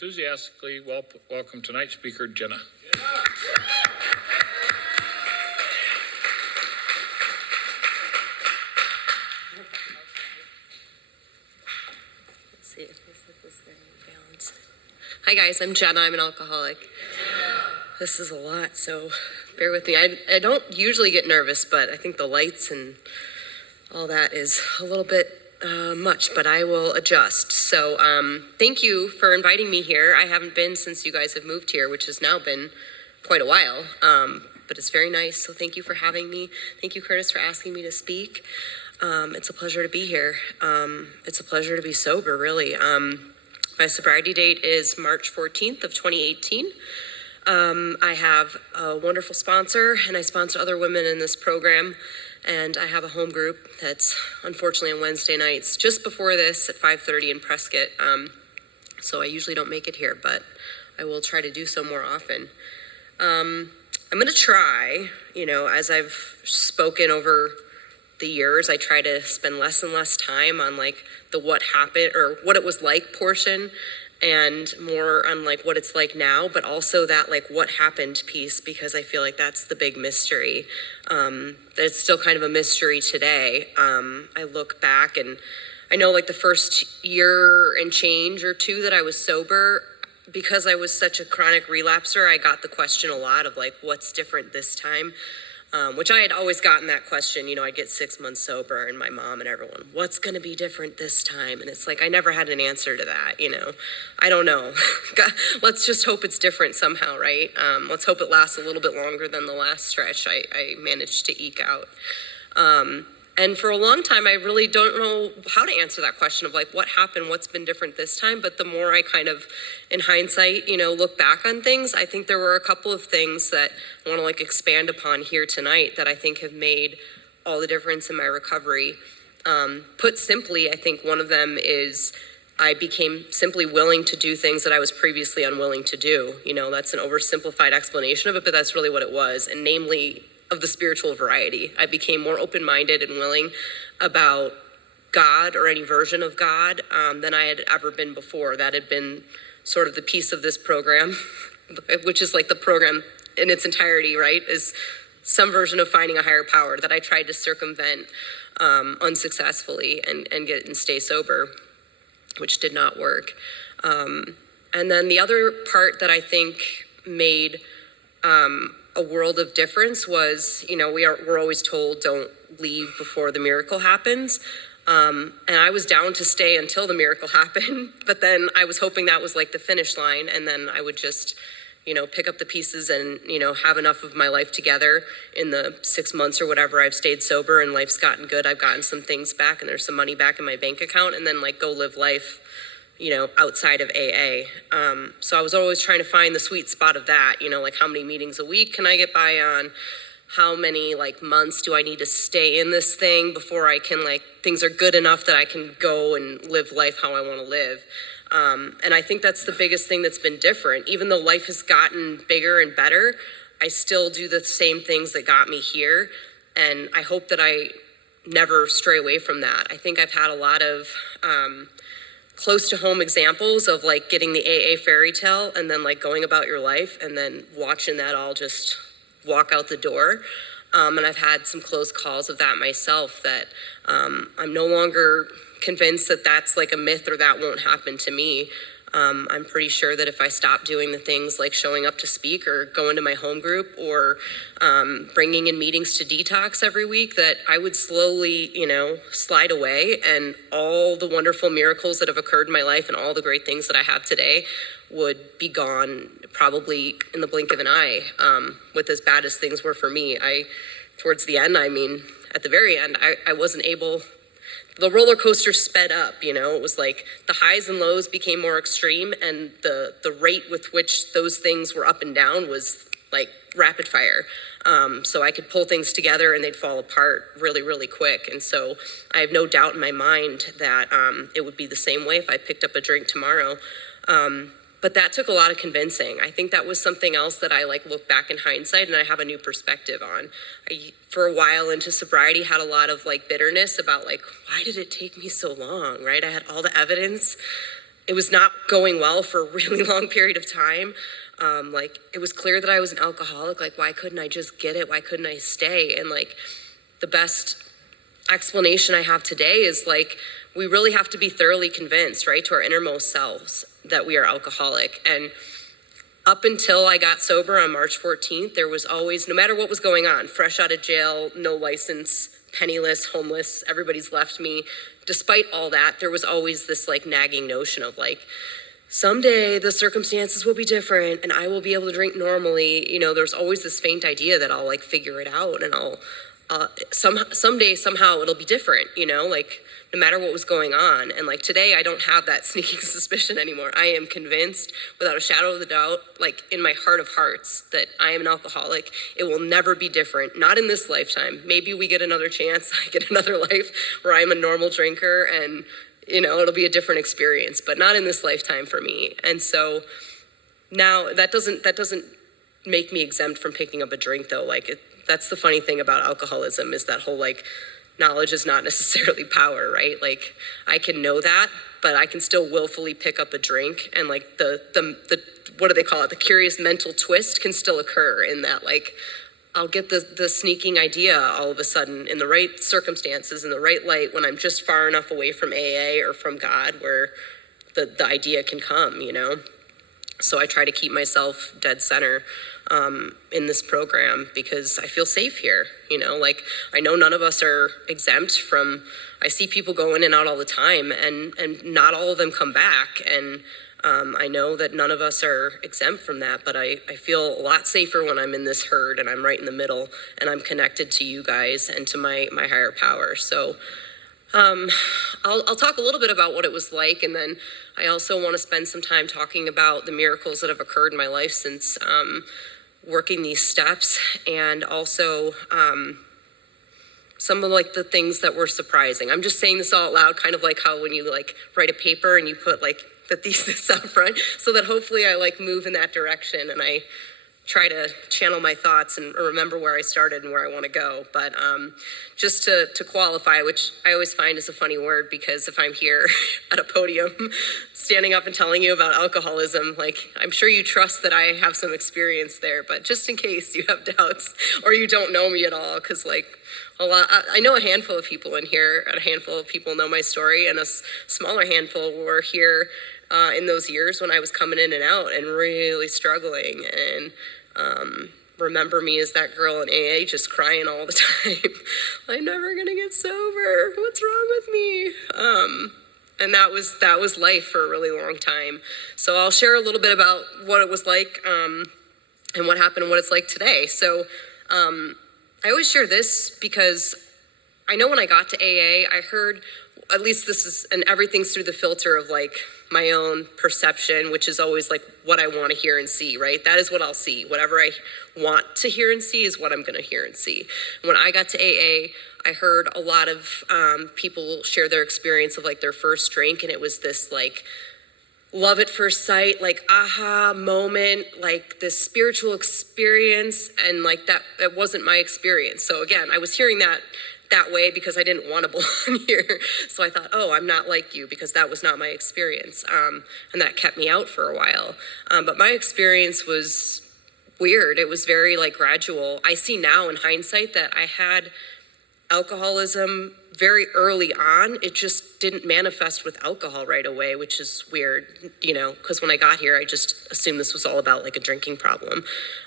enthusiastically welcome tonight's speaker, Jenna. Let's see if this thing balanced. Hi guys, I'm Jenna. I'm an alcoholic. This is a lot, so bear with me. I don't usually get nervous, but I think the lights and all that is a little bit much, but I will adjust. So thank you for inviting me here. I haven't been since you guys have moved here, which has now been quite a while, but it's very nice. So thank you for having me. Thank you, Curtis, for asking me to speak. It's a pleasure to be here. It's a pleasure to be sober, really. My sobriety date is March 14th of 2018. I have a wonderful sponsor, and I sponsor other women in this program. And I have a home group that's unfortunately on Wednesday nights, just before this at 5:30 in Prescott. So I usually don't make it here, but I will try to do so more often. I'm going to try, as I've spoken over the years, I try to spend less and less time on like the what happened or what it was like portion, and more on like what it's like now, but also that like what happened piece, because I feel like that's the big mystery. It's still kind of a mystery today. I look back and I know like the first year and change or two that I was sober, because I was such a chronic relapser, I got the question a lot of like, what's different this time? Which I had always gotten that question, I'd get 6 months sober and my mom and everyone, what's going to be different this time? And it's like, I never had an answer to that, I don't know. God, let's just hope it's different somehow, right? Let's hope it lasts a little bit longer than the last stretch I managed to eke out. And for a long time, I really don't know how to answer that question of like, what happened, what's been different this time? But the more I kind of, in hindsight, look back on things, I think there were a couple of things that I want to like expand upon here tonight that I think have made all the difference in my recovery. Put simply, I think one of them is I became simply willing to do things that I was previously unwilling to do. That's an oversimplified explanation of it, but that's really what it was. And namely, of the spiritual variety. I became more open-minded and willing about God or any version of God than I had ever been before. That had been sort of the piece of this program, which is like the program in its entirety, right? Is some version of finding a higher power that I tried to circumvent unsuccessfully and get and stay sober, which did not work. And then the other part that I think made a world of difference was, we're always told don't leave before the miracle happens. And I was down to stay until the miracle happened, but then I was hoping that was like the finish line. And then I would just, pick up the pieces and, have enough of my life together in the 6 months or whatever I've stayed sober and life's gotten good. I've gotten some things back and there's some money back in my bank account, and then like go live life outside of AA. So I was always trying to find the sweet spot of that, like how many meetings a week can I get by on? How many like months do I need to stay in this thing before I can things are good enough that I can go and live life how I want to live? And I think that's the biggest thing that's been different. Even though life has gotten bigger and better, I still do the same things that got me here. And I hope that I never stray away from that. I think I've had a lot of, close to home examples of like getting the AA fairy tale and then like going about your life and then watching that all just walk out the door. And I've had some close calls of that myself that I'm no longer convinced that that's like a myth or that won't happen to me. I'm pretty sure that if I stop doing the things like showing up to speak or going to my home group or bringing in meetings to detox every week, that I would slowly, slide away, and all the wonderful miracles that have occurred in my life and all the great things that I have today would be gone probably in the blink of an eye, with as bad as things were for me. Towards the end, at the very end, I wasn't able. The roller coaster sped up, it was like the highs and lows became more extreme, and the rate with which those things were up and down was like rapid fire. So I could pull things together and they'd fall apart really, really quick. And so I have no doubt in my mind that it would be the same way if I picked up a drink tomorrow. But that took a lot of convincing. I think that was something else that I look back in hindsight and I have a new perspective on. I, for a while into sobriety, had a lot of bitterness about why did it take me so long, right? I had all the evidence it was not going well for a really long period of time. Like, it was clear that I was an alcoholic. Like, why couldn't I just get it? Why couldn't I stay? And like, the best explanation I have today is like, we really have to be thoroughly convinced, right, to our innermost selves that we are alcoholic. And up until I got sober on March 14th, there was always, no matter what was going on, fresh out of jail, no license, penniless, homeless, everybody's left me. Despite all that, there was always this like nagging notion of like, someday the circumstances will be different and I will be able to drink normally. You know, there's always this faint idea that I'll like figure it out and I'll, someday, somehow it'll be different, you know, like no matter what was going on. And like today, I don't have that sneaking suspicion anymore. I am convinced without a shadow of a doubt, like in my heart of hearts, that I am an alcoholic. It will never be different. Not in this lifetime. Maybe we get another chance. I get another life where I'm a normal drinker and, you know, it'll be a different experience, but not in this lifetime for me. And so now that doesn't make me exempt from picking up a drink though. Like that's the funny thing about alcoholism is that whole like, knowledge is not necessarily power, right? Like I can know that, but I can still willfully pick up a drink and like the what do they call it? The curious mental twist can still occur in that like I'll get the sneaking idea all of a sudden in the right circumstances, in the right light when I'm just far enough away from AA or from God where the idea can come, you know? So I try to keep myself dead center in this program because I feel safe here, you know, like I know none of us are exempt from, I see people go in and out all the time and not all of them come back. And I know that none of us are exempt from that, but I feel a lot safer when I'm in this herd and I'm right in the middle and I'm connected to you guys and to my higher power. So I'll talk a little bit about what it was like, and then I also want to spend some time talking about the miracles that have occurred in my life since working these steps, and also some of like the things that were surprising. I'm just saying this all out loud, kind of like how when you like write a paper and you put like the thesis up front, so that hopefully I like move in that direction and I try to channel my thoughts and remember where I started and where I want to go. But just to qualify, which I always find is a funny word, because if I'm here at a podium standing up and telling you about alcoholism, like I'm sure you trust that I have some experience there, but just in case you have doubts or you don't know me at all, because like I know a handful of people in here, and a handful of people know my story, and a smaller handful were here in those years when I was coming in and out and really struggling, and remember me as that girl in AA just crying all the time. I'm never gonna get sober. What's wrong with me? And that was life for a really long time. So I'll share a little bit about what it was like and what happened and what it's like today. So I always share this because I know when I got to AA, I heard, at least this is, and everything's through the filter of like my own perception, which is always like what I want to hear and see, right? That is what I'll see. Whatever I want to hear and see is what I'm going to hear and see. When I got to AA, I heard a lot of people share their experience of like their first drink, and it was this like love at first sight, like aha moment, like this spiritual experience, and like that wasn't my experience. So again, I was hearing that way because I didn't want to belong here. So I thought, oh, I'm not like you, because that was not my experience. And that kept me out for a while. But my experience was weird. It was very like gradual. I see now in hindsight that I had alcoholism very early on. It just didn't manifest with alcohol right away, which is weird, you know, because when I got here, I just assumed this was all about like a drinking problem.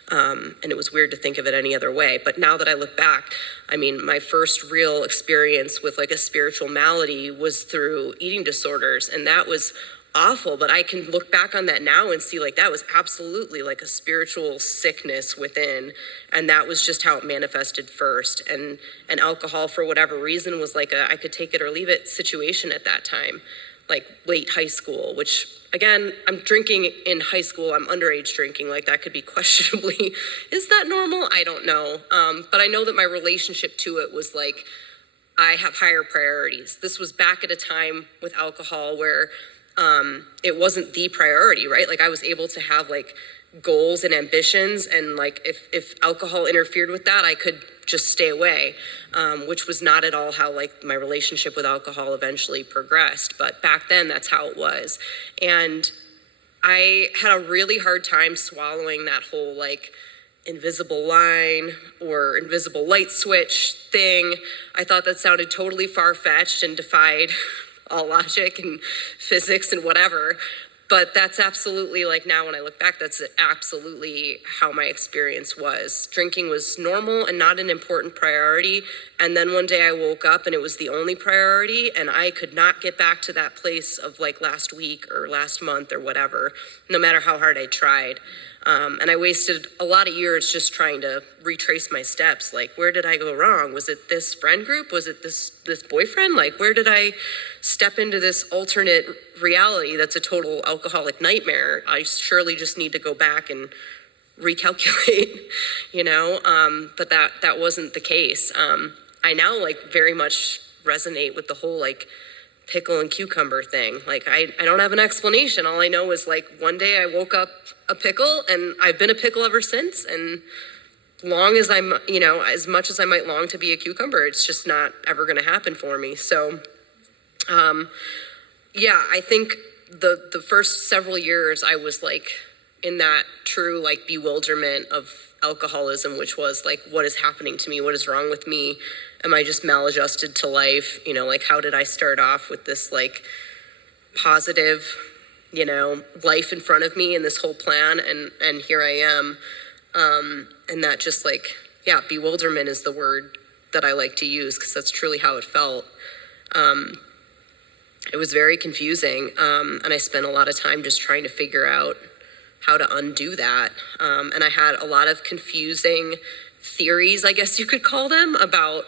And it was weird to think of it any other way. But now that I look back, I mean, my first real experience with like a spiritual malady was through eating disorders, and that was awful. But I can look back on that now and see like that was absolutely like a spiritual sickness within, and that was just how it manifested first. And alcohol, for whatever reason, was like a I could take it or leave it situation at that time, like late high school, which again, I'm drinking in high school. I'm underage drinking. Like that could be questionably, is that normal? I don't know. But I know that my relationship to it was like, I have higher priorities. This was back at a time with alcohol where it wasn't the priority, right? Like I was able to have like goals and ambitions, and like if alcohol interfered with that, I could just stay away, which was not at all how like my relationship with alcohol eventually progressed. But back then, that's how it was. And I had a really hard time swallowing that whole like invisible line or invisible light switch thing. I thought that sounded totally far-fetched and defied all logic and physics and whatever. But that's absolutely, like, now when I look back, that's absolutely how my experience was. Drinking was normal and not an important priority. And then one day I woke up and it was the only priority, and I could not get back to that place of like last week or last month or whatever, no matter how hard I tried. And I wasted a lot of years just trying to retrace my steps. Like, where did I go wrong? Was it this friend group? Was it this boyfriend? Like, where did I step into this alternate reality that's a total alcoholic nightmare? I surely just need to go back and recalculate, you know? But that wasn't the case. I now like very much resonate with the whole like pickle and cucumber thing. Like, I don't have an explanation. All I know is like one day I woke up a pickle and I've been a pickle ever since. And long as I'm, you know, as much as I might long to be a cucumber, it's just not ever going to happen for me. So, yeah, I think the first several years I was like in that true like bewilderment of alcoholism, which was like, what is happening to me? What is wrong with me? Am I just maladjusted to life? You know, like, how did I start off with this like positive, you know, life in front of me and this whole plan, and here I am. And that just like, yeah, bewilderment is the word that I like to use, because that's truly how it felt. It was very confusing, and I spent a lot of time just trying to figure out how to undo that. And I had a lot of confusing theories, I guess you could call them, about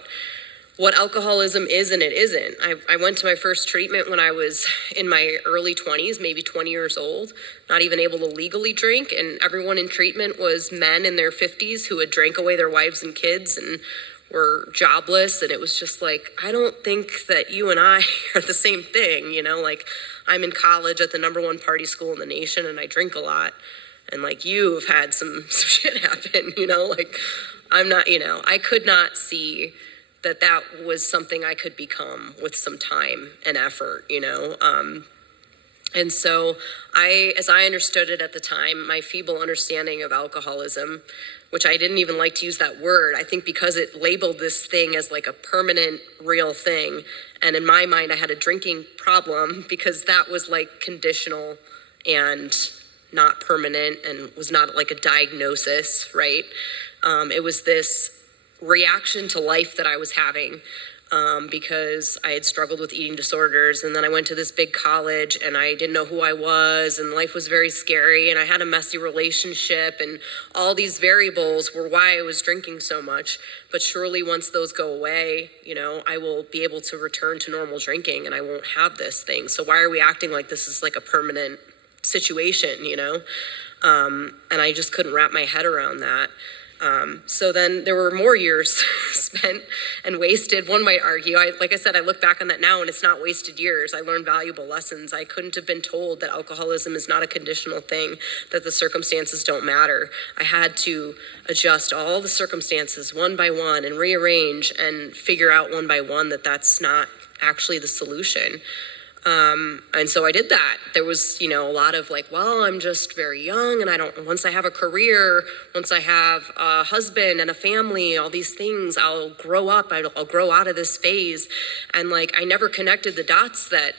what alcoholism is and it isn't. I went to my first treatment when I was in my early 20s, maybe 20 years old, not even able to legally drink. And everyone in treatment was men in their 50s who had drank away their wives and kids and were jobless. And it was just like, I don't think that you and I are the same thing, you know? Like, I'm in college at the #1 party school in the nation and I drink a lot. And like, you have had some shit happen, you know? Like, I'm not, you know, I could not see that was something I could become with some time and effort, you know? And so as I understood it at the time, my feeble understanding of alcoholism, which I didn't even like to use that word, I think because it labeled this thing as like a permanent, real thing. And in my mind, I had a drinking problem because that was like conditional and not permanent and was not like a diagnosis, right? It was this reaction to life that I was having, because I had struggled with eating disorders, and then I went to this big college and I didn't know who I was, and life was very scary, and I had a messy relationship, and all these variables were why I was drinking so much. But surely once those go away, you know, I will be able to return to normal drinking and I won't have this thing. So why are we acting like this is like a permanent situation, you know? And I just couldn't wrap my head around that. So then there were more years spent and wasted. One might argue, like I said, I look back on that now and it's not wasted years. I learned valuable lessons. I couldn't have been told that alcoholism is not a conditional thing, that the circumstances don't matter. I had to adjust all the circumstances one by one and rearrange and figure out one by one that that's not actually the solution. And so I did that. There was, you know, a lot of like, well, I'm just very young and once I have a career, once I have a husband and a family, all these things, I'll grow up, I'll grow out of this phase. And like, I never connected the dots that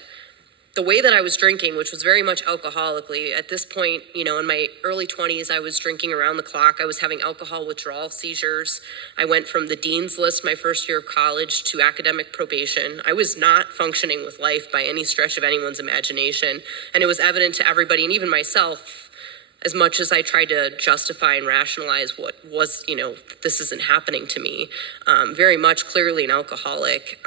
the way that I was drinking, which was very much alcoholically, at this point, you know, in my early 20s, I was drinking around the clock. I was having alcohol withdrawal seizures. I went from the dean's list my first year of college to academic probation. I was not functioning with life by any stretch of anyone's imagination. And it was evident to everybody, and even myself, as much as I tried to justify and rationalize what was, you know, this isn't happening to me, very much clearly an alcoholic.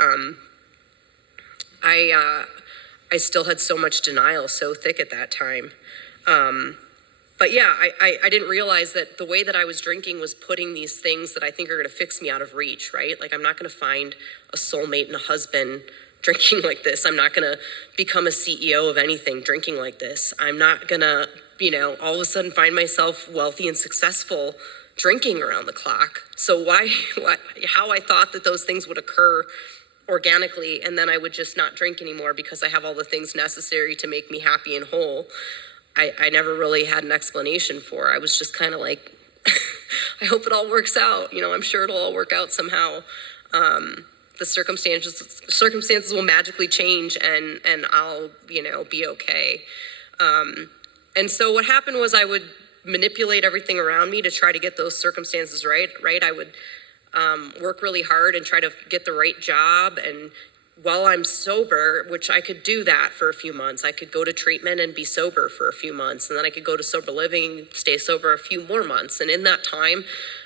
I still had so much denial, so thick at that time. But yeah, I didn't realize that the way that I was drinking was putting these things that I think are going to fix me out of reach, right? Like, I'm not going to find a soulmate and a husband drinking like this. I'm not going to become a CEO of anything drinking like this. I'm not going to, all of a sudden find myself wealthy and successful drinking around the clock. So how I thought that those things would occur organically, and then I would just not drink anymore because I have all the things necessary to make me happy and whole. I never really had an explanation for. I was just kind of like, I hope it all works out. I'm sure it'll all work out somehow. The circumstances will magically change, and I'll, be okay. And so what happened was I would manipulate everything around me to try to get those circumstances right. I would work really hard and try to get the right job. And while I'm sober, which I could do that for a few months, I could go to treatment and be sober for a few months. And then I could go to sober living, stay sober a few more months. And in that time,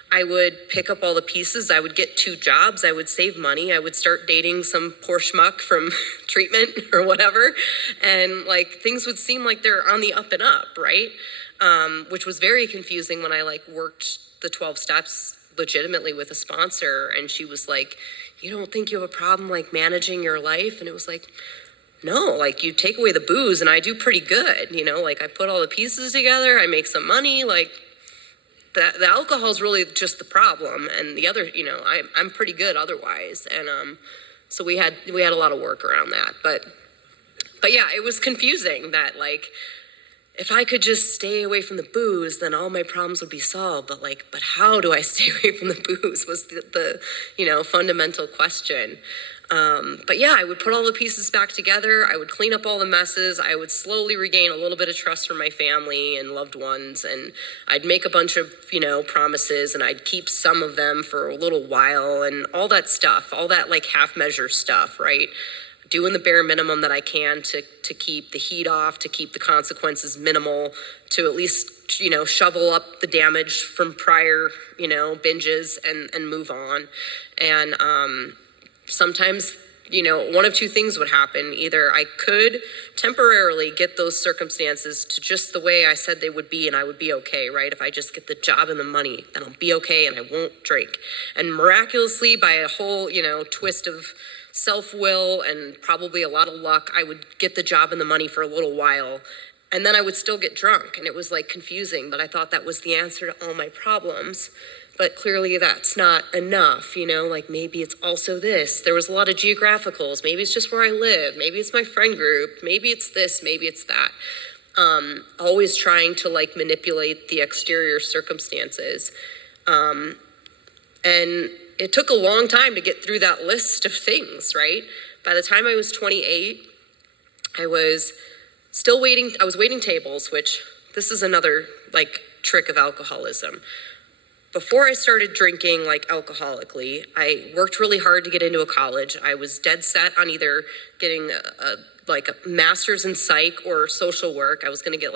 I would pick up all the pieces. I would get 2 jobs. I would save money. I would start dating some poor schmuck from treatment or whatever. And things would seem like they're on the up and up, right? Which was very confusing when I worked the 12 steps legitimately with a sponsor. And she was like, you don't think you have a problem managing your life? And it was like, no, you take away the booze and I do pretty good. I put all the pieces together. I make some money. The alcohol is really just the problem, and the other, I'm pretty good otherwise, and so we had a lot of work around that, but yeah, it was confusing that if I could just stay away from the booze, then all my problems would be solved. But how do I stay away from the booze was the fundamental question. But yeah, I would put all the pieces back together. I would clean up all the messes. I would slowly regain a little bit of trust from my family and loved ones. And I'd make a bunch of, promises, and I'd keep some of them for a little while, and all that stuff, all that half measure stuff, right? Doing the bare minimum that I can to keep the heat off, to keep the consequences minimal, to at least, shovel up the damage from prior, binges and move on. And, sometimes, one of 2 things would happen. Either I could temporarily get those circumstances to just the way I said they would be, and I would be okay, right? If I just get the job and the money, then I'll be okay and I won't drink. And miraculously, by a whole, twist of self-will and probably a lot of luck, I would get the job and the money for a little while. And then I would still get drunk, and it was confusing, but I thought that was the answer to all my problems. But clearly that's not enough, maybe it's also this. There was a lot of geographicals. Maybe it's just where I live. Maybe it's my friend group. Maybe it's this. Maybe it's that. Always trying to manipulate the exterior circumstances. And it took a long time to get through that list of things, right? By the time I was 28, I was still waiting. I was waiting tables, which this is another trick of alcoholism. Before I started drinking alcoholically, I worked really hard to get into a college. I was dead set on either getting a master's in psych or social work. I was going to get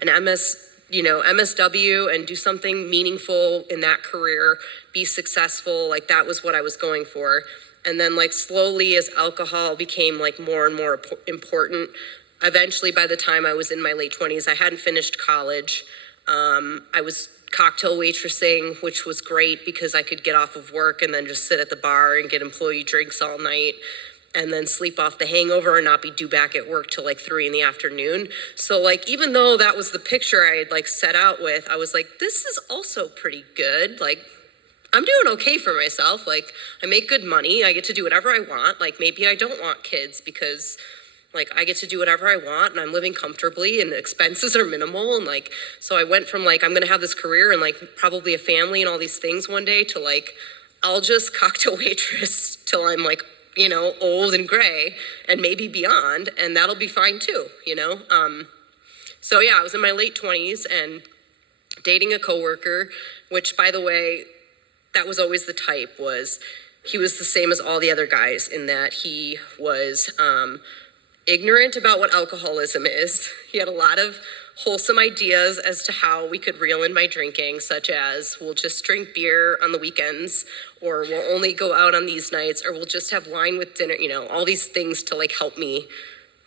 an MSW and do something meaningful in that career, be successful. That was what I was going for. And then slowly as alcohol became more and more important, eventually by the time I was in my late 20s, I hadn't finished college. I was cocktail waitressing, which was great because I could get off of work and then just sit at the bar and get employee drinks all night and then sleep off the hangover and not be due back at work till 3 p.m. So even though that was the picture I had set out with, I was this is also pretty good. I'm doing okay for myself. I make good money. I get to do whatever I want. Maybe I don't want kids because I get to do whatever I want and I'm living comfortably and expenses are minimal. And so I went from I'm going to have this career and probably a family and all these things one day to I'll just cocktail waitress till I'm old and gray and maybe beyond. And that'll be fine too, So yeah, I was in my late 20s and dating a coworker, which by the way, that was always the type. He was the same as all the other guys in that he was, ignorant about what alcoholism is. He had a lot of wholesome ideas as to how we could reel in my drinking, such as we'll just drink beer on the weekends, or we'll only go out on these nights, or we'll just have wine with dinner, all these things to help me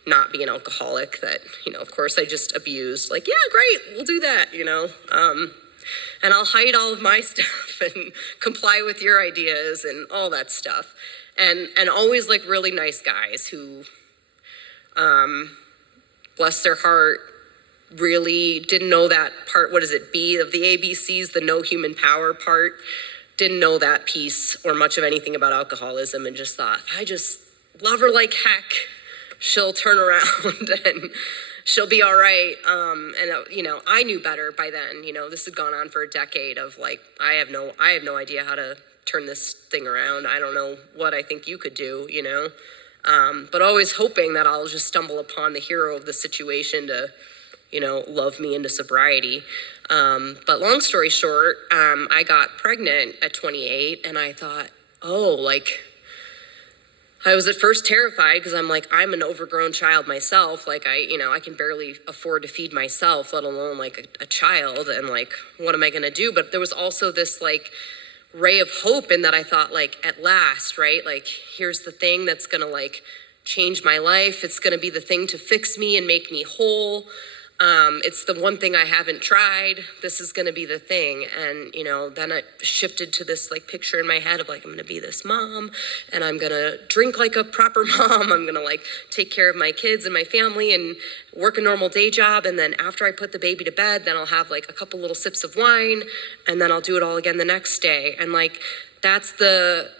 not be an alcoholic that, of course I just abused. Yeah, great, we'll do that, and I'll hide all of my stuff and comply with your ideas and all that stuff. and always like really nice guys who, bless their heart, really didn't know that part. What is it? B of the ABCs, the no human power part. Didn't know that piece or much of anything about alcoholism, and just thought, I just love her like heck. She'll turn around and she'll be all right. I knew better by then. This had gone on for a decade of like, I have no idea how to turn this thing around. I don't know what I think you could do, but always hoping that I'll just stumble upon the hero of the situation to, love me into sobriety. But long story short, I got pregnant at 28, and I thought, I was at first terrified because I'm like, I'm an overgrown child myself. Like I can barely afford to feed myself, let alone like a child. And like, what am I going to do? But there was also this like ray of hope in that I thought like, at last, right? Like, here's the thing that's going to like change my life. It's going to be the thing to fix me and make me whole. It's the one thing I haven't tried. This is going to be the thing. And, then I shifted to this like picture in my head of like, I'm going to be this mom and I'm going to drink like a proper mom. I'm going to like take care of my kids and my family and work a normal day job. And then after I put the baby to bed, then I'll have like a couple little sips of wine and then I'll do it all again the next day. And like, that's the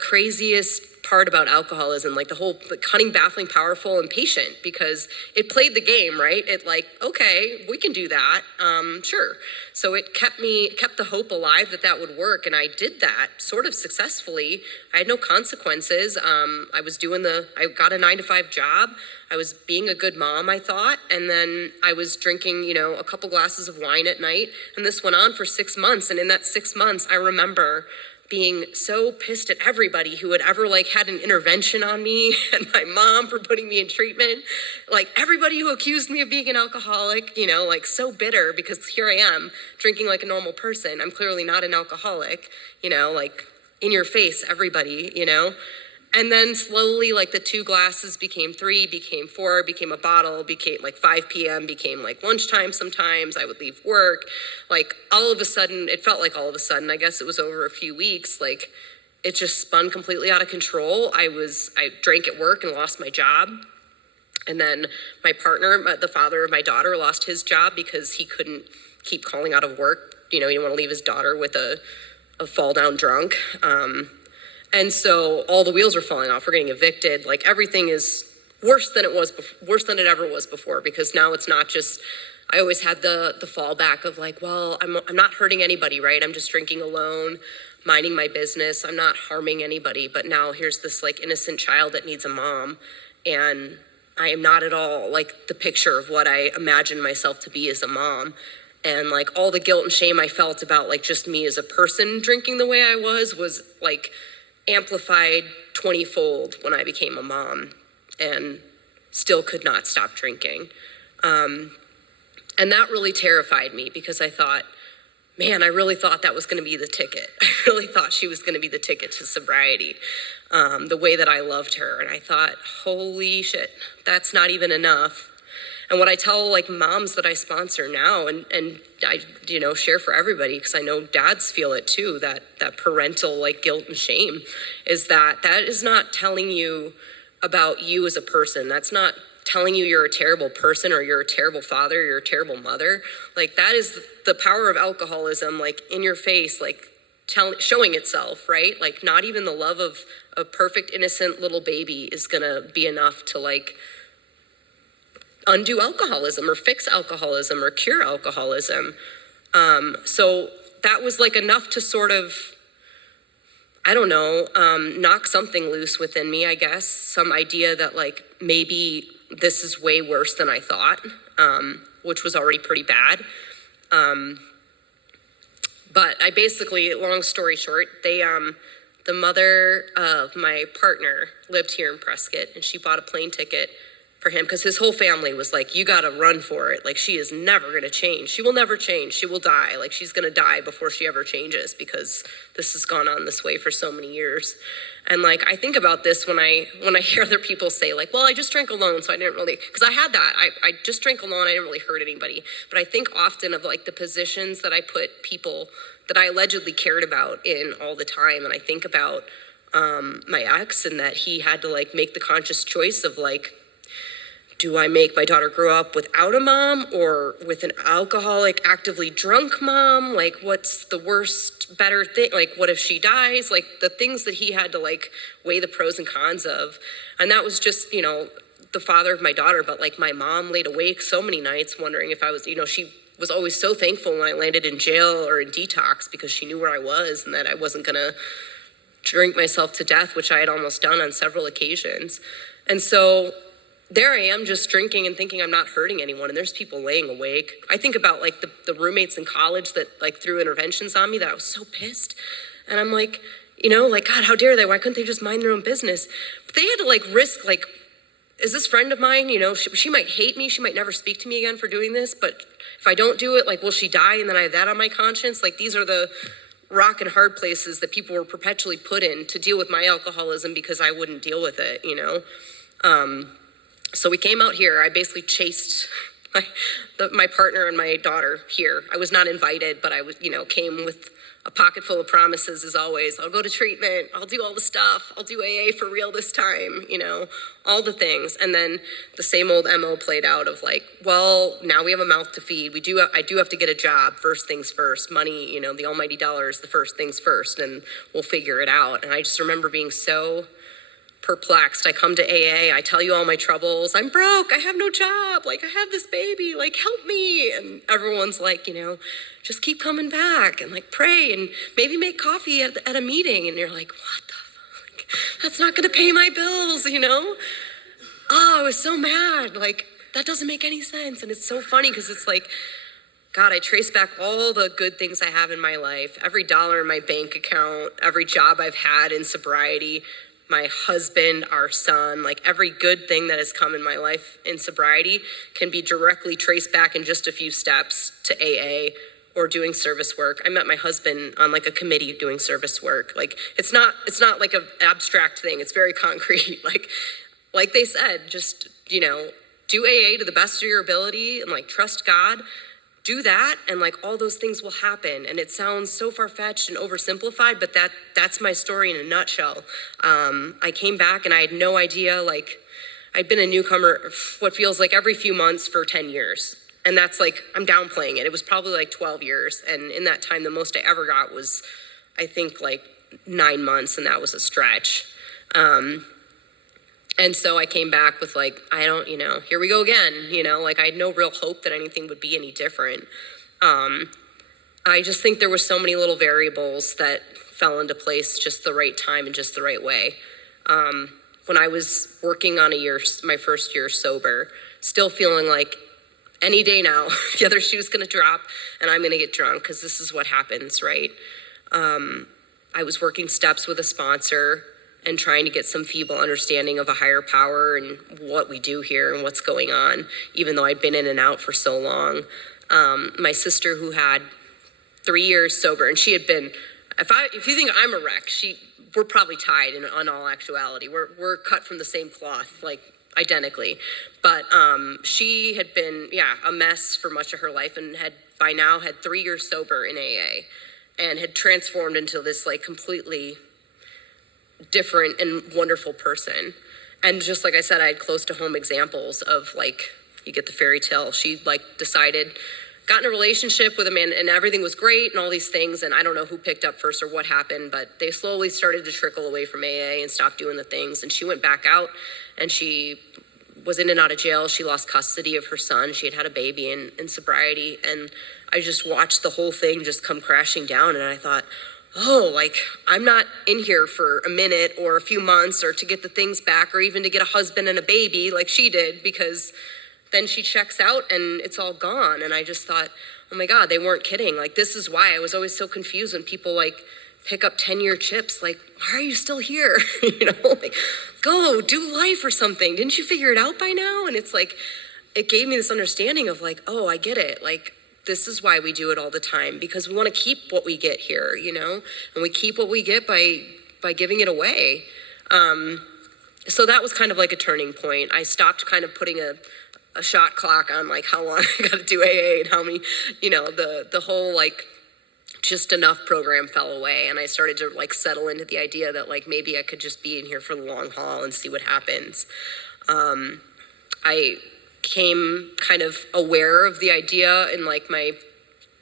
craziest part about alcoholism, like the cunning, baffling, powerful, and patient, because it played the game, right? It like, okay, we can do that, sure. So it kept the hope alive that would work, and I did that sort of successfully. I had no consequences. I got a 9-to-5 job. I was being a good mom, I thought, and then I was drinking, a couple glasses of wine at night, and this went on for 6 months, and in that 6 months, I remember being so pissed at everybody who had ever like had an intervention on me and my mom for putting me in treatment, like everybody who accused me of being an alcoholic, like so bitter because here I am drinking like a normal person. I'm clearly not an alcoholic, like in your face, everybody, And then slowly, like the 2 glasses became 3, became 4, became a bottle, became like 5 p.m., became like lunchtime sometimes. I would leave work. Like all of a sudden, it felt like all of a sudden, I guess it was over a few weeks, like it just spun completely out of control. I drank at work and lost my job. And then my partner, the father of my daughter, lost his job because he couldn't keep calling out of work. He didn't want to leave his daughter with a fall down drunk. And so all the wheels are falling off. We're getting evicted. Like everything is worse than it ever was before, because now it's not just, I always had the fallback of like, well, I'm not hurting anybody, right? I'm just drinking alone, minding my business. I'm not harming anybody. But now here's this like innocent child that needs a mom. And I am not at all like the picture of what I imagined myself to be as a mom. And like all the guilt and shame I felt about like just me as a person drinking the way I was like amplified 20-fold when I became a mom and still could not stop drinking. And that really terrified me because I thought, man, I really thought that was going to be the ticket. I really thought she was going to be the ticket to sobriety, the way that I loved her. And I thought, holy shit, that's not even enough. And what I tell like moms that I sponsor now and I, share for everybody, because I know dads feel it too, that parental like guilt and shame, is that is not telling you about you as a person. That's not telling you you're a terrible person or you're a terrible father, you're a terrible mother. Like that is the power of alcoholism, like in your face, like showing itself, right? Like not even the love of a perfect, innocent little baby is gonna be enough to like undo alcoholism or fix alcoholism or cure alcoholism. So that was like enough to sort of, knock something loose within me, I guess. Some idea that like maybe this is way worse than I thought, which was already pretty bad. But I basically, long story short, the mother of my partner lived here in Prescott, and she bought a plane ticket for him because his whole family was like, you got to run for it. Like, she is never going to change. She will never change. She will die. Like, she's going to die before she ever changes because this has gone on this way for so many years. And like, I think about this when I hear other people say like, well, I just drank alone, so I didn't really, because I had that. I just drank alone. I didn't really hurt anybody. But I think often of like the positions that I put people that I allegedly cared about in all the time. And I think about my ex, and that he had to like make the conscious choice of like, do I make my daughter grow up without a mom or with an alcoholic, actively drunk mom? Like, what's the worst, better thing? Like, what if she dies? Like, the things that he had to, like, weigh the pros and cons of. And that was just, you know, the father of my daughter. But, like, my mom laid awake so many nights wondering if I was, you know, she was always so thankful when I landed in jail or in detox because she knew where I was and that I wasn't going to drink myself to death, which I had almost done on several occasions. And so there I am just drinking and thinking I'm not hurting anyone, and there's people laying awake. I think about like the roommates in college that like threw interventions on me that I was so pissed. And I'm like, you know, like, God, how dare they? Why couldn't they just mind their own business? But they had to like risk, like, is this friend of mine, you know, she might hate me, she might never speak to me again for doing this, but if I don't do it, like, will she die? And then I have that on my conscience. Like, these are the rock and hard places that people were perpetually put in to deal with my alcoholism because I wouldn't deal with it, you know? So we came out here. I basically chased my partner and my daughter here. I was not invited, but I was, you know, came with a pocket full of promises as always. I'll go to treatment. I'll do all the stuff. I'll do AA for real this time, you know, all the things. And then the same old MO played out of like, well, now we have a mouth to feed. I do have to get a job. First things first. Money, you know, the almighty dollar is the first things first, and we'll figure it out. And I just remember being so perplexed. I come to AA, I tell you all my troubles. I'm broke, I have no job, like I have this baby, like help me. And everyone's like, you know, just keep coming back and like pray and maybe make coffee at a meeting. And you're like, what the fuck? That's not gonna pay my bills, you know? Oh, I was so mad. Like, that doesn't make any sense. And it's so funny because it's like, God, I trace back all the good things I have in my life, every dollar in my bank account, every job I've had in sobriety, my husband, our son, like every good thing that has come in my life in sobriety can be directly traced back in just a few steps to AA or doing service work. I met my husband on like a committee doing service work. Like it's not like an abstract thing. It's very concrete. Like they said, just, you know, do AA to the best of your ability and like trust God. Do that and like all those things will happen. And it sounds so far-fetched and oversimplified, but that's my story in a nutshell. I came back and I had no idea, like I'd been a newcomer what feels like every few months for 10 years. And that's like, I'm downplaying it. It was probably like 12 years. And in that time, the most I ever got was, I think like 9 months, and that was a stretch. And so I came back with like, I don't, you know, here we go again, you know, like I had no real hope that anything would be any different. I just think there were so many little variables that fell into place just the right time and just the right way. When I was working on my first year sober, still feeling like any day now, the other shoe's gonna drop and I'm gonna get drunk because this is what happens, right? I was working steps with a sponsor and trying to get some feeble understanding of a higher power and what we do here and what's going on, even though I'd been in and out for so long. My sister, who had 3 years sober, and she had been, if you think I'm a wreck, we're probably tied in all actuality. We're cut from the same cloth, like identically. But she had been, a mess for much of her life and had by now had 3 years sober in AA and had transformed into this like completely different and wonderful person. And just like I said, I had close to home examples of like, you get the fairy tale. She like decided, got in a relationship with a man and everything was great and all these things. And I don't know who picked up first or what happened, but they slowly started to trickle away from AA and stopped doing the things. And she went back out and she was in and out of jail. She lost custody of her son. She had a baby in sobriety. And I just watched the whole thing just come crashing down. And I thought, oh, like, I'm not in here for a minute or a few months or to get the things back or even to get a husband and a baby like she did, because then she checks out and it's all gone. And I just thought, oh my God, they weren't kidding. Like, this is why I was always so confused when people like pick up 10-year chips. Like, why are you still here? You know, like, go do life or something. Didn't you figure it out by now? And it's like, it gave me this understanding of like, oh, I get it. Like, this is why we do it all the time, because we want to keep what we get here, you know, and we keep what we get by giving it away. So that was kind of like a turning point. I stopped kind of putting a shot clock on like how long I got to do AA and how many, you know, the whole like just enough program fell away, and I started to like settle into the idea that like maybe I could just be in here for the long haul and see what happens. I came kind of aware of the idea in like my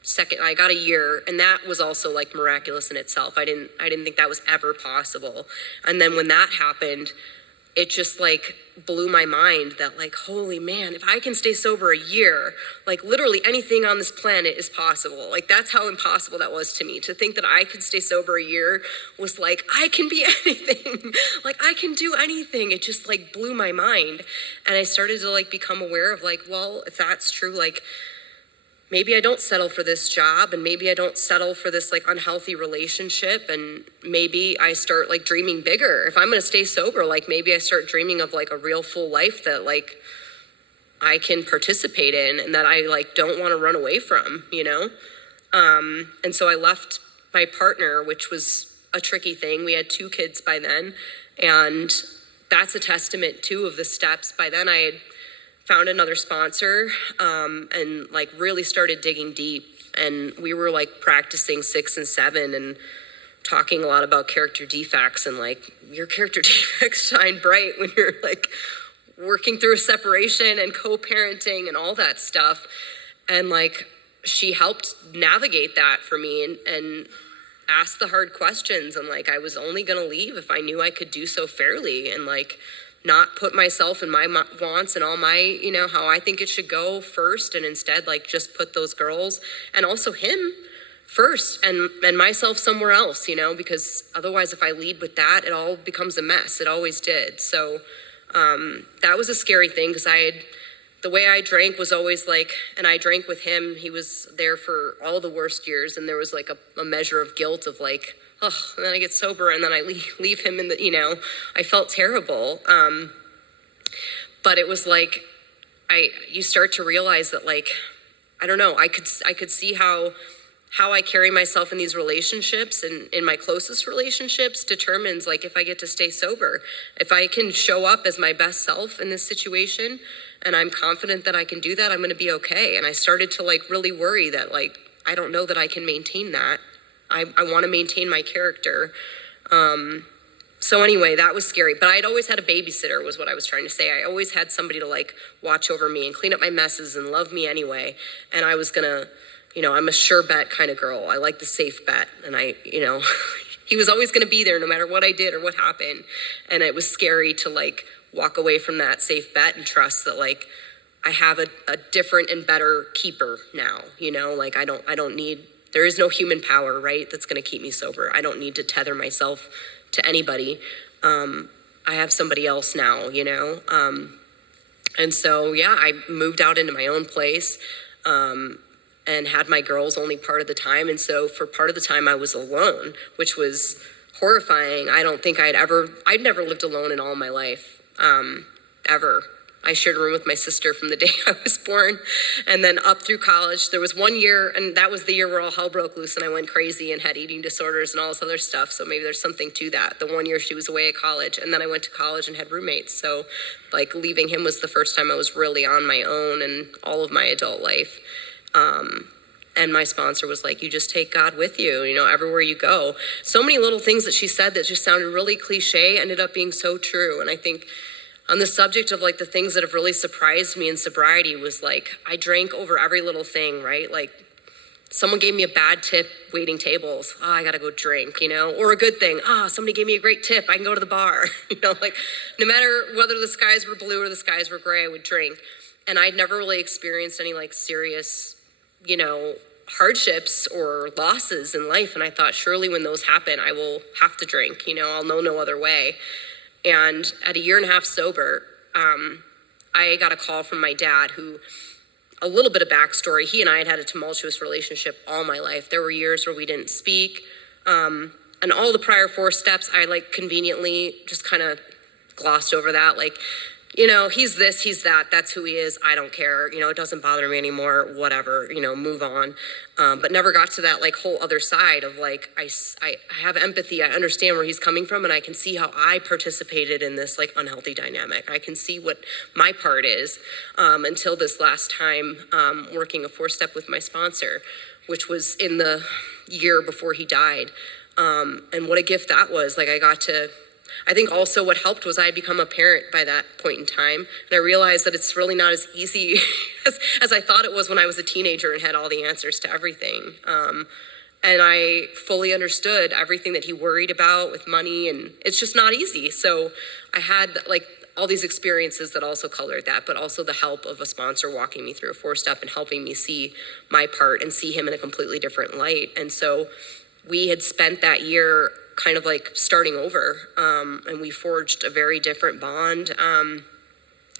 second. I got a year, and that was also like miraculous in itself. I didn't think that was ever possible. And then when that happened, it just like blew my mind that like, holy man, if I can stay sober a year, like literally anything on this planet is possible. Like that's how impossible that was to me. To think that I could stay sober a year was like, I can be anything. Like I can do anything. It just like blew my mind. And I started to like become aware of like, well, if that's true, like maybe I don't settle for this job, and maybe I don't settle for this like unhealthy relationship, and maybe I start like dreaming bigger. If I'm going to stay sober, like maybe I start dreaming of like a real full life that like I can participate in and that I like don't want to run away from, you know? And so I left my partner, which was a tricky thing. We had 2 kids by then, and that's a testament too of the steps. By then I had found another sponsor, and like really started digging deep, and we were like practicing 6 and 7 and talking a lot about character defects, and like your character defects shine bright when you're like working through a separation and co-parenting and all that stuff. And like she helped navigate that for me, and asked the hard questions, and like I was only gonna leave if I knew I could do so fairly, and like not put myself and my wants and all my, you know, how I think it should go first, and instead like just put those girls and also him first, and myself somewhere else, you know, because otherwise if I lead with that, it all becomes a mess. It always did. So that was a scary thing, because the way I drank was always like, and I drank with him, he was there for all the worst years, and there was like a measure of guilt of like, oh, and then I get sober and then I leave him in the, you know, I felt terrible. But it was like, you start to realize that like, I don't know, I could see how I carry myself in these relationships and in my closest relationships determines like if I get to stay sober. If I can show up as my best self in this situation, and I'm confident that I can do that, I'm going to be okay. And I started to like really worry that like, I don't know that I can maintain that. I want to maintain my character. So anyway, that was scary. But I'd always had a babysitter, was what I was trying to say. I always had somebody to like watch over me and clean up my messes and love me anyway. And I was gonna, you know, I'm a sure bet kind of girl. I like the safe bet. And I, you know, he was always gonna be there no matter what I did or what happened. And it was scary to like walk away from that safe bet and trust that like I have a different and better keeper now, you know, like I don't need, there is no human power, right, that's going to keep me sober. I don't need to tether myself to anybody. I have somebody else now, you know? And so, yeah, I moved out into my own place, and had my girls only part of the time. And so for part of the time I was alone, which was horrifying. I don't think I'd never lived alone in all my life, ever. I shared a room with my sister from the day I was born, and then up through college. There was 1 year, and that was the year where all hell broke loose and I went crazy and had eating disorders and all this other stuff. So maybe there's something to that. The 1 year she was away at college, and then I went to college and had roommates. So like leaving him was the first time I was really on my own in all of my adult life. And my sponsor was like, you just take God with you, you know, everywhere you go. So many little things that she said that just sounded really cliche ended up being so true. And I think on the subject of like the things that have really surprised me in sobriety was like, I drank over every little thing, right? Like someone gave me a bad tip waiting tables. Oh, I gotta go drink, you know? Or a good thing. Oh, somebody gave me a great tip. I can go to the bar. You know, like no matter whether the skies were blue or the skies were gray, I would drink. And I'd never really experienced any like serious, you know, hardships or losses in life. And I thought, surely when those happen, I will have to drink, you know, I'll know no other way. And at a year and a half sober, I got a call from my dad, who, a little bit of backstory, he and I had a tumultuous relationship all my life. There were years where we didn't speak. And all the prior 4 steps, I like conveniently just kind of glossed over that. Like, you know, he's this, he's that, that's who he is, I don't care, you know, it doesn't bother me anymore, whatever, you know, move on. But never got to that like whole other side of like, I have empathy, I understand where he's coming from, and I can see how I participated in this like unhealthy dynamic. I can see what my part is, until this last time, working a 4-step with my sponsor, which was in the year before he died. And what a gift that was. Like I think also what helped was I had become a parent by that point in time. And I realized that it's really not as easy as I thought it was when I was a teenager and had all the answers to everything. And I fully understood everything that he worried about with money, and it's just not easy. So I had like all these experiences that also colored that, but also the help of a sponsor walking me through a 4-step and helping me see my part and see him in a completely different light. And so we had spent that year kind of like starting over, and we forged a very different bond.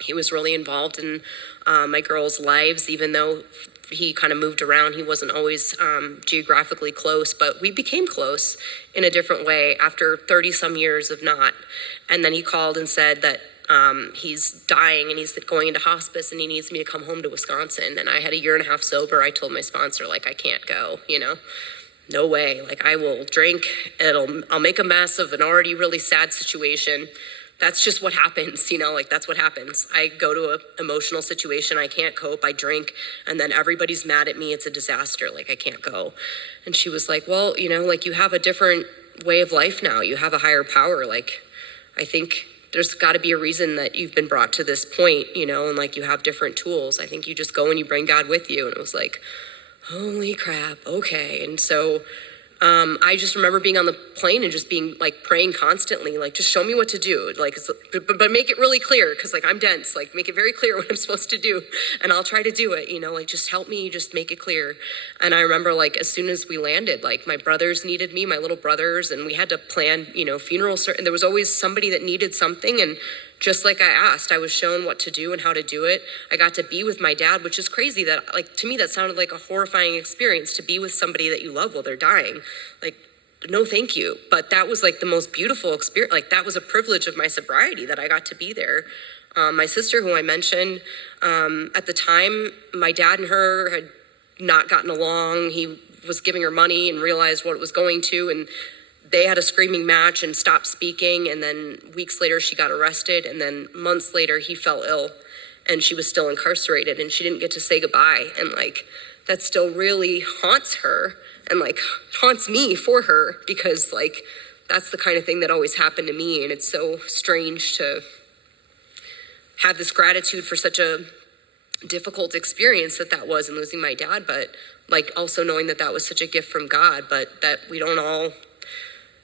He was really involved in my girls' lives, even though he kind of moved around. He wasn't always geographically close, but we became close in a different way after 30 some years of not. And then he called and said that he's dying and he's going into hospice and he needs me to come home to Wisconsin. And I had a 1.5 years sober. I told my sponsor, like, I can't go, no way. Like, I will drink. I'll make a mess of an already really sad situation. That's just what happens, like that's what happens. I go to an emotional situation, I can't cope, I drink, and then everybody's mad at me, it's a disaster, like I can't go. And she was like, well, like you have a different way of life now, you have a higher power, like I think there's gotta be a reason that you've been brought to this point, and like you have different tools. I think you just go and you bring God with you. And it was like, holy crap, okay. And so I just remember being on the plane and just being like praying constantly, like just show me what to do, like, but make it really clear, because like I'm dense, like make it very clear what I'm supposed to do, and I'll try to do it, like just help me, just make it clear. And I remember like as soon as we landed, like my brothers needed me, my little brothers, and we had to plan, funerals, and there was always somebody that needed something. And just like I asked, I was shown what to do and how to do it. I got to be with my dad, which is crazy. That, like, to me, that sounded like a horrifying experience, to be with somebody that you love while they're dying. Like, no, thank you. But that was like the most beautiful experience. Like, that was a privilege of my sobriety, that I got to be there. My sister, who I mentioned, at the time, my dad and her had not gotten along. He was giving her money and realized what it was going to, and they had a screaming match and stopped speaking. And then weeks later, she got arrested. And then months later, he fell ill and she was still incarcerated and she didn't get to say goodbye. And like, that still really haunts her and like haunts me for her, because like, that's the kind of thing that always happened to me. And it's so strange to have this gratitude for such a difficult experience that was, in losing my dad, but like also knowing that was such a gift from God, but that we don't all,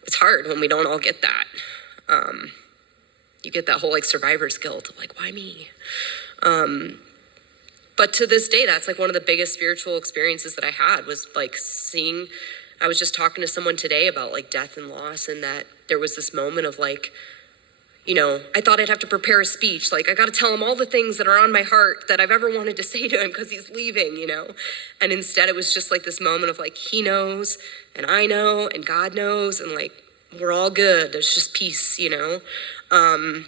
it's hard when we don't all get that. You get that whole like survivor's guilt of like, why me? But to this day, that's like one of the biggest spiritual experiences that I had, was like I was just talking to someone today about like death and loss, and that there was this moment of like, I thought I'd have to prepare a speech. Like, I got to tell him all the things that are on my heart that I've ever wanted to say to him because he's leaving, And instead it was just like this moment of like, he knows and I know and God knows, and like, we're all good. There's just peace, And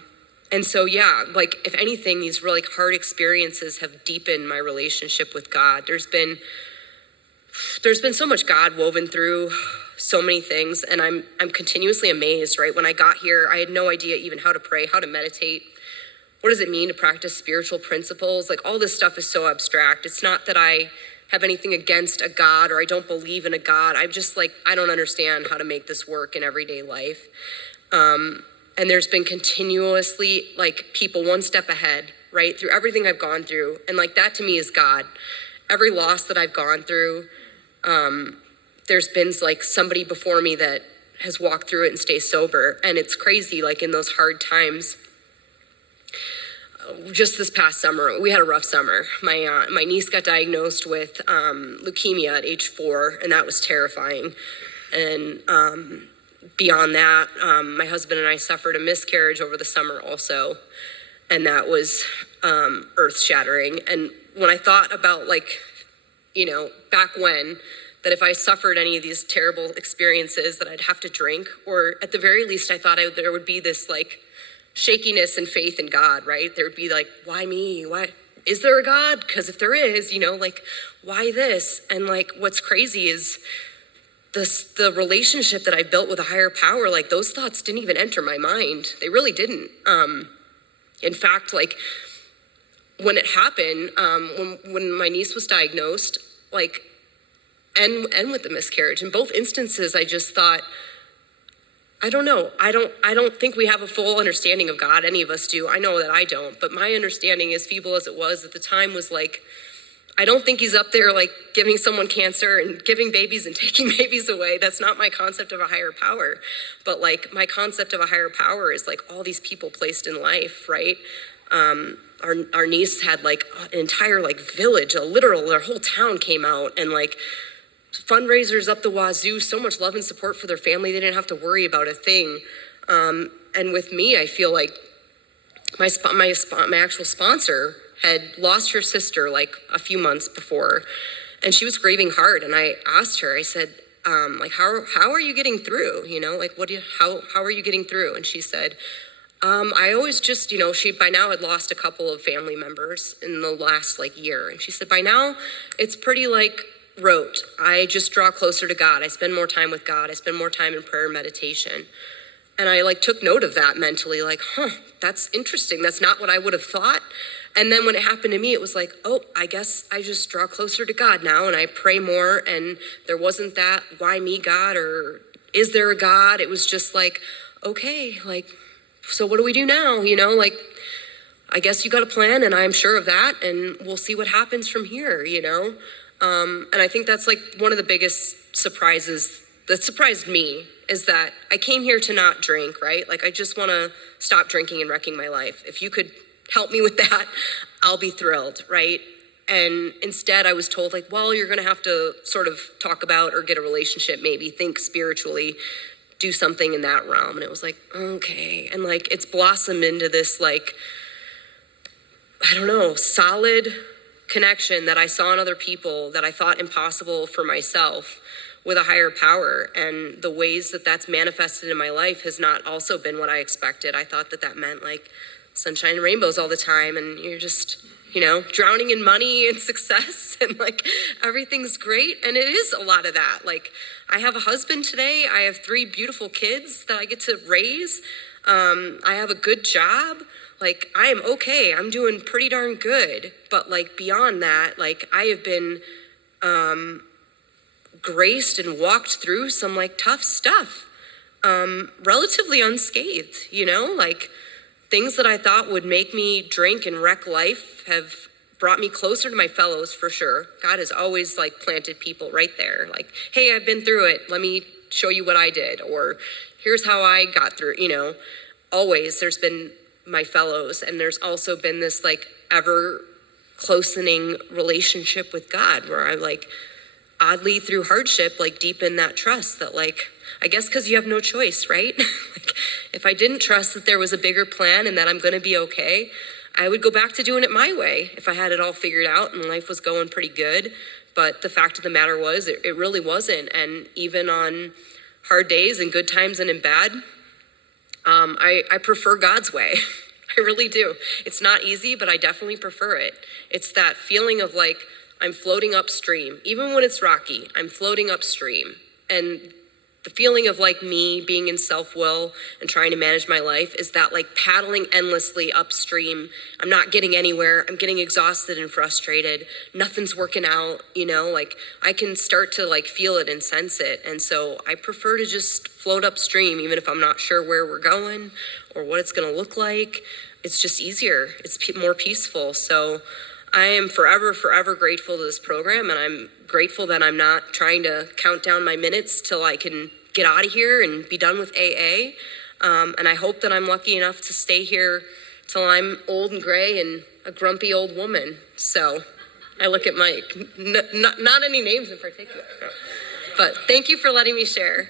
so, yeah, like if anything, these really hard experiences have deepened my relationship with God. There's been so much God woven through so many things, and I'm continuously amazed, right? When I got here, I had no idea even how to pray, how to meditate. What does it mean to practice spiritual principles? Like, all this stuff is so abstract. It's not that I have anything against a God or I don't believe in a God. I'm just like, I don't understand how to make this work in everyday life. And there's been continuously like people one step ahead, right? Through everything I've gone through. And like, that to me is God. Every loss that I've gone through, there's been like somebody before me that has walked through it and stay sober. And it's crazy, like in those hard times. Just this past summer, we had a rough summer. My niece got diagnosed with leukemia at age 4, and that was terrifying. And beyond that, my husband and I suffered a miscarriage over the summer also, and that was earth-shattering. And when I thought about like, back when, that if I suffered any of these terrible experiences that I'd have to drink, or at the very least I thought there would be this like shakiness and faith in God, right? There would be like, why me? Why? Is there a God? Because if there is, like, why this? And like, what's crazy is the relationship that I built with a higher power, like those thoughts didn't even enter my mind. They really didn't. In fact, like when it happened, when my niece was diagnosed, like and with the miscarriage. In both instances, I just thought, I don't know. I don't think we have a full understanding of God. Any of us do. I know that I don't. But my understanding, as feeble as it was at the time, was like, I don't think he's up there like giving someone cancer and giving babies and taking babies away. That's not my concept of a higher power. But like my concept of a higher power is like all these people placed in life, right? Our niece had like an entire like village, their whole town came out and like fundraisers up the wazoo, so much love and support for their family. They didn't have to worry about a thing. And with me, I feel like my actual sponsor had lost her sister like a few months before, and she was grieving hard. And I asked her, I said, like, how are you getting through? You know, like, how are you getting through? And she said, I always just, she by now had lost a couple of family members in the last like year. And she said, by now it's pretty like rote. I just draw closer to God. I spend more time with God. I spend more time in prayer and meditation. And I like took note of that mentally, like, that's interesting. That's not what I would have thought. And then when it happened to me, it was like, oh, I guess I just draw closer to God now and I pray more. And there wasn't that, why me, God? Or is there a God? It was just like, okay, like, so what do we do now? Like, I guess you got a plan and I'm sure of that. And we'll see what happens from here, And I think that's like one of the biggest surprises that surprised me is that I came here to not drink, right? Like, I just want to stop drinking and wrecking my life. If you could help me with that, I'll be thrilled, right? And instead I was told like, well, you're going to have to sort of talk about or get a relationship, maybe think spiritually, do something in that realm. And it was like, okay. And like, it's blossomed into this like, I don't know, solid connection that I saw in other people that I thought impossible for myself with a higher power. And the ways that that's manifested in my life has not also been what I expected. I thought that meant like sunshine and rainbows all the time. And you're just, drowning in money and success and like everything's great. And it is a lot of that. Like, I have a husband today. I have 3 beautiful kids that I get to raise. I have a good job. Like, I am okay. I'm doing pretty darn good. But like beyond that, like I have been graced and walked through some like tough stuff, relatively unscathed, like things that I thought would make me drink and wreck life have brought me closer to my fellows for sure. God has always like planted people right there. Like, hey, I've been through it. Let me show you what I did. Or here's how I got through, always there's been my fellows. And there's also been this like ever closening relationship with God where I like oddly through hardship, like deepen that trust that like, I guess because you have no choice, right? Like, if I didn't trust that there was a bigger plan and that I'm going to be okay, I would go back to doing it my way if I had it all figured out and life was going pretty good. But the fact of the matter was, it really wasn't. And even on hard days and good times and in bad, I prefer God's way. I really do. It's not easy, but I definitely prefer it. It's that feeling of like, I'm floating upstream. Even when it's rocky, I'm floating upstream. And the feeling of like me being in self-will and trying to manage my life is that like paddling endlessly upstream. I'm not getting anywhere. I'm getting exhausted and frustrated. Nothing's working out, like I can start to like feel it and sense it. And so I prefer to just float upstream, even if I'm not sure where we're going or what it's going to look like. It's just easier. It's more peaceful. So I am forever, forever grateful to this program, and I'm grateful that I'm not trying to count down my minutes till I can get out of here and be done with AA. And I hope that I'm lucky enough to stay here till I'm old and gray and a grumpy old woman. So I look at Mike, not any names in particular, but thank you for letting me share.